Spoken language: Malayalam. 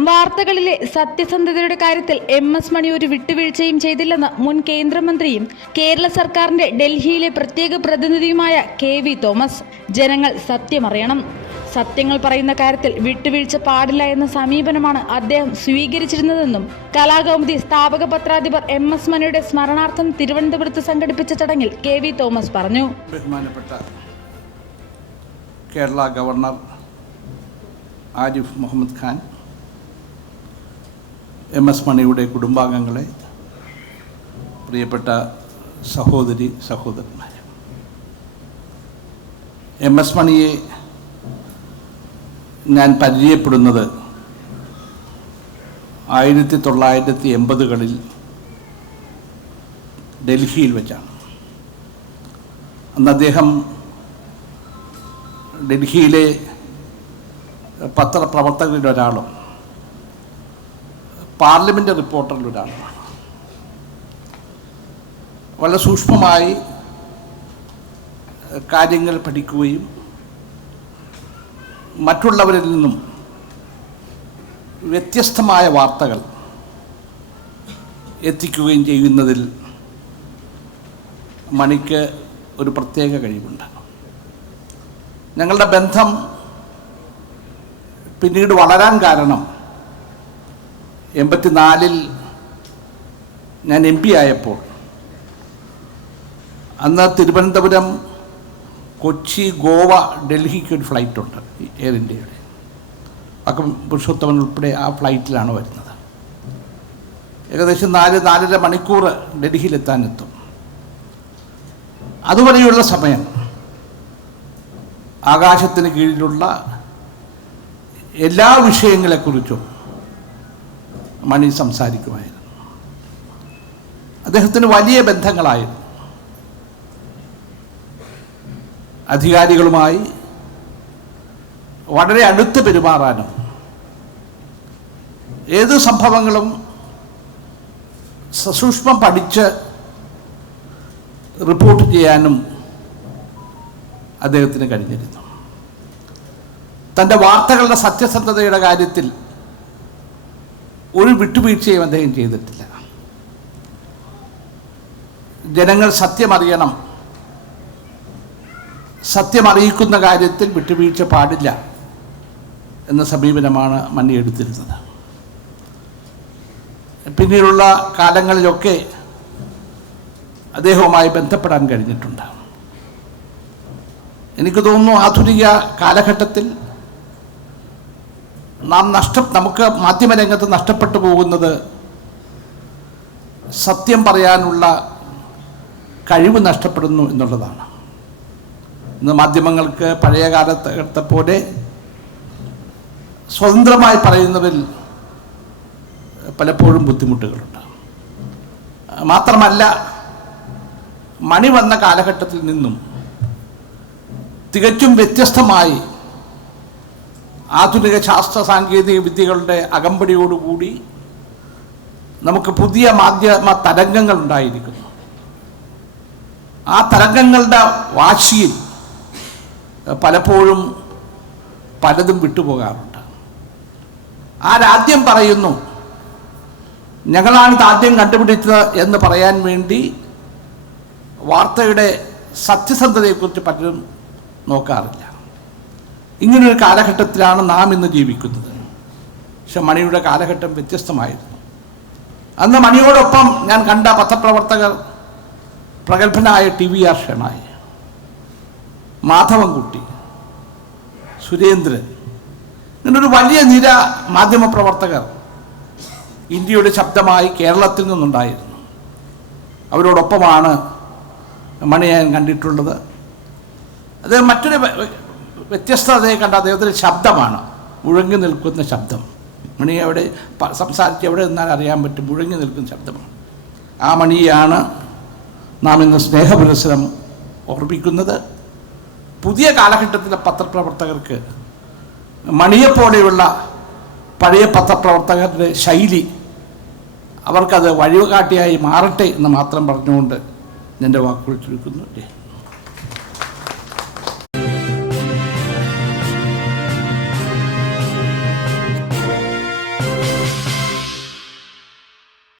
വാർത്തകളിലെ സത്യസന്ധതയുടെ കാര്യത്തിൽ MS മണി ഒരു വിട്ടുവീഴ്ചയും ചെയ്തില്ലെന്ന് മുൻ കേന്ദ്രമന്ത്രിയും കേരള സർക്കാരിന്റെ ഡൽഹിയിലെ പ്രത്യേക പ്രതിനിധിയുമായ KV തോമസ്. ജനങ്ങൾ സത്യമറിയണം, സത്യങ്ങൾ പറയുന്ന കാര്യത്തിൽ വിട്ടുവീഴ്ച പാടില്ല എന്ന സമീപനമാണ് അദ്ദേഹം സ്വീകരിച്ചിരുന്നതെന്നും കലാകൗമുദി സ്ഥാപക പത്രാധിപർ MS മണിയുടെ സ്മരണാർത്ഥം തിരുവനന്തപുരത്ത് സംഘടിപ്പിച്ച ചടങ്ങിൽ KV തോമസ് പറഞ്ഞു. ബഹുമാനപ്പെട്ട കേരള ഗവർണർ ആരിഫ് മുഹമ്മദ് ഖാൻ, MS മണിയുടെ കുടുംബാംഗങ്ങളെ, പ്രിയപ്പെട്ട സഹോദരി സഹോദരന്മാരെ, MS മണിയെ ഞാൻ പരിചയപ്പെടുന്നത് 1980-കളിൽ ഡൽഹിയിൽ വെച്ചാണ്. അന്ന് അദ്ദേഹം ഡൽഹിയിലെ പത്രപ്രവർത്തകരിൽ ഒരാളും പാർലമെൻ്റ് റിപ്പോർട്ടറിൽ ഒരാളുമാണ്. വളരെ സൂക്ഷ്മമായി കാര്യങ്ങൾ പഠിക്കുകയും മറ്റുള്ളവരിൽ നിന്നും വ്യത്യസ്തമായ വാർത്തകൾ എത്തിക്കുകയും ചെയ്യുന്നതിൽ മണിക്ക് ഒരു പ്രത്യേക കഴിവുണ്ട്. ഞങ്ങളുടെ ബന്ധം പിന്നീട് വളരാൻ കാരണം 84-ൽ ഞാൻ MP ആയപ്പോൾ അന്ന് തിരുവനന്തപുരം, കൊച്ചി, ഗോവ, ഡൽഹിക്കൊരു ഫ്ലൈറ്റുണ്ട് എയർ ഇന്ത്യയുടെ. അപ്പം പുരുഷോത്തമൻ ഉൾപ്പെടെ ആ ഫ്ലൈറ്റിലാണ് വരുന്നത്. ഏകദേശം 4-4.5 മണിക്കൂർ ഡൽഹിയിലെത്താനെത്തും. അതുവരെയുള്ള സമയം ആകാശത്തിന് കീഴിലുള്ള എല്ലാ വിഷയങ്ങളെക്കുറിച്ചും മണി സംസാരിക്കുമായിരുന്നു. അദ്ദേഹത്തിന് വലിയ ബന്ധങ്ങളായിരുന്നു. അധികാരികളുമായി വളരെ അടുത്ത് പെരുമാറാനും ഏത് സംഭവങ്ങളും സസൂക്ഷ്മം പഠിച്ച് റിപ്പോർട്ട് ചെയ്യാനും അദ്ദേഹത്തിന് കഴിഞ്ഞിരുന്നു. തൻ്റെ വാർത്തകളുടെ സത്യസന്ധതയുടെ കാര്യത്തിൽ ഒരു വിട്ടുവീഴ്ചയും അദ്ദേഹം ചെയ്തിട്ടില്ല. ജനങ്ങൾ സത്യമറിയണം, സത്യമറിയിക്കുന്ന കാര്യത്തിൽ വിട്ടുവീഴ്ച പാടില്ല എന്ന സമീപനമാണ് മണി എടുത്തിരുന്നത്. പിന്നീടുള്ള കാലങ്ങളിലൊക്കെ അദ്ദേഹവുമായി ബന്ധപ്പെടാൻ കഴിഞ്ഞിട്ടുണ്ട്. എനിക്ക് തോന്നുന്നു ആധുനിക കാലഘട്ടത്തിൽ നമുക്ക് മാധ്യമരംഗത്ത് നഷ്ടപ്പെട്ടു പോകുന്നത് സത്യം പറയാനുള്ള കഴിവ് നഷ്ടപ്പെടുന്നു എന്നുള്ളതാണ്. ഇന്ന് മാധ്യമങ്ങൾക്ക് പഴയ കാലത്തെ പോലെ സ്വതന്ത്രമായി പറയുന്നതിൽ പലപ്പോഴും ബുദ്ധിമുട്ടുകളുണ്ട്. മാത്രമല്ല, മണി വന്ന കാലഘട്ടത്തിൽ നിന്നും തികച്ചും വ്യത്യസ്തമായി ആധുനിക ശാസ്ത്ര സാങ്കേതിക വിദ്യകളുടെ അകമ്പടിയോടുകൂടി നമുക്ക് പുതിയ മാധ്യമ തരംഗങ്ങൾ ഉണ്ടായിരിക്കുന്നു. ആ തരംഗങ്ങളുടെ വാശിയിൽ പലപ്പോഴും പലതും വിട്ടുപോകാറുണ്ട്. ആരാദ്യം പറയുന്നു ഞങ്ങളാണിത് ആദ്യം കണ്ടുപിടിച്ചത് എന്ന് പറയാൻ വേണ്ടി വാർത്തയുടെ സത്യസന്ധതയെക്കുറിച്ച് പലരും നോക്കാറില്ല. ഇങ്ങനൊരു കാലഘട്ടത്തിലാണ് നാം ഇന്ന് ജീവിക്കുന്നത്. പക്ഷെ മണിയുടെ കാലഘട്ടം വ്യത്യസ്തമായിരുന്നു. അന്ന് മണിയോടൊപ്പം ഞാൻ കണ്ട പത്രപ്രവർത്തകർ പ്രഗത്ഭനായ TVR ഷണായി, മാധവൻകുട്ടി, സുരേന്ദ്രൻ, ഇങ്ങനൊരു വലിയ നിര മാധ്യമപ്രവർത്തകർ ഇന്ത്യയുടെ ശബ്ദമായി കേരളത്തിൽ നിന്നുണ്ടായിരുന്നു. അവരോടൊപ്പമാണ് മണിയെ ഞാൻ കണ്ടിട്ടുള്ളത്. അത് മറ്റൊരു വ്യത്യസ്തതയെ കണ്ട അദ്ദേഹത്തിൻ്റെ ശബ്ദമാണ്, മുഴങ്ങി നിൽക്കുന്ന ശബ്ദം. മണി അവിടെ സംസാരിച്ച് എവിടെ നിന്നാൽ അറിയാൻ പറ്റും, മുഴങ്ങി നിൽക്കുന്ന ശബ്ദമാണ്. ആ മണിയാണ് നാം ഇന്ന് സ്നേഹപുരസ്സരം ഓർമ്മിക്കുന്നത്. പുതിയ കാലഘട്ടത്തിലെ പത്രപ്രവർത്തകർക്ക് മണിയെപ്പോലെയുള്ള പഴയ പത്രപ്രവർത്തകരുടെ ശൈലി അവർക്കത് വഴികാട്ടിയായി മാറട്ടെ എന്ന് മാത്രം പറഞ്ഞുകൊണ്ട് എൻ്റെ വാക്കുകൾ ചുരുക്കുന്നു.